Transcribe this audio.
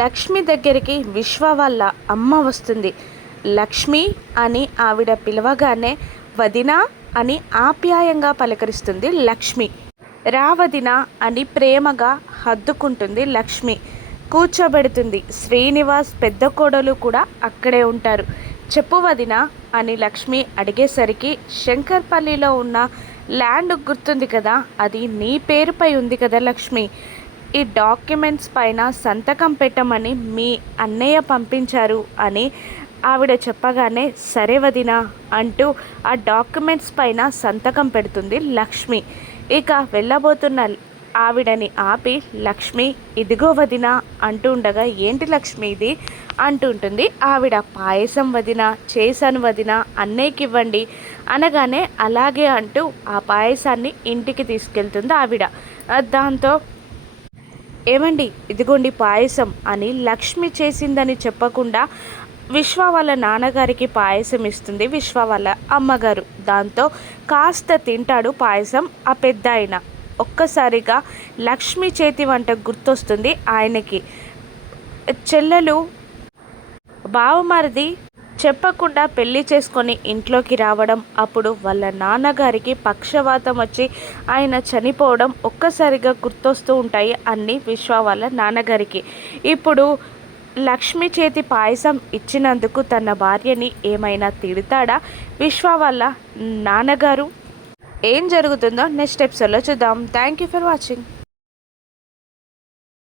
లక్ష్మి దగ్గరికి విశ్వ వాళ్ళ అమ్మ వస్తుంది. లక్ష్మి అని ఆవిడ పిలవగానే వదినా అని ఆప్యాయంగా పలకరిస్తుంది లక్ష్మి. రా వదినా అని ప్రేమగా హత్తుకుంటుంది లక్ష్మి. కూర్చోబెడుతుంది. శ్రీనివాస్ పెద్ద కోడలు కూడా అక్కడే ఉంటారు. చెప్పు వదినా అని లక్ష్మి అడిగేసరికి శంకర్పల్లిలో ఉన్న ల్యాండ్ గుర్తుంది కదా, అది నీ పేరుపై ఉంది కదా లక్ష్మి. ఈ డాక్యుమెంట్స్ పైన సంతకం పెట్టమని మీ అన్నయ్య పంపించారు అని ఆవిడ చెప్పగానే సరే వదినా అంటూ ఆ డాక్యుమెంట్స్ పైన సంతకం పెడుతుంది లక్ష్మి. ఇక వెళ్ళబోతున్న ఆవిడని ఆపి లక్ష్మి ఇదిగో వదినా అంటూ ఉండగా ఏంటి లక్ష్మి ఇది అంటుంటుంది ఆవిడ. పాయసం వదినా చేశాను వదినా అన్నయ్యకి ఇవ్వండి అనగానే అలాగే అంటూ ఆ పాయసాన్ని ఇంటికి తీసుకెళ్తుంది ఆవిడ. దాంతో ఏమండి ఇదిగోండి పాయసం అని లక్ష్మి చేసిందని చెప్పకుండా విశ్వ వాళ్ళ నాన్నగారికి పాయసం ఇస్తుంది విశ్వ వాళ్ళ అమ్మగారు. దాంతో కాస్త తింటాడు పాయసం ఆ పెద్ద ఆయన. ఒక్కసారిగా లక్ష్మి చేతి వంట గుర్తొస్తుంది ఆయనకి. చెల్లెలు బావమరిది చెప్పకుండా పెళ్లి చేసుకొని ఇంట్లోకి రావడం, అప్పుడు వాళ్ళ నాన్నగారికి పక్షవాతం వచ్చి ఆయన చనిపోవడం ఒక్కసారిగా గుర్తొస్తూ ఉంటాయి అన్నీ విశ్వ వాళ్ళ నాన్నగారికి. ఇప్పుడు లక్ష్మి చేతి పాయసం ఇచ్చినందుకు తన భార్యని ఏమైనా తిడతాడా విశ్వ వాళ్ళ నాన్నగారు? ఏం జరుగుతుందో నెక్స్ట్ ఎపిసోడ్లో చూద్దాం. Thank you for watching.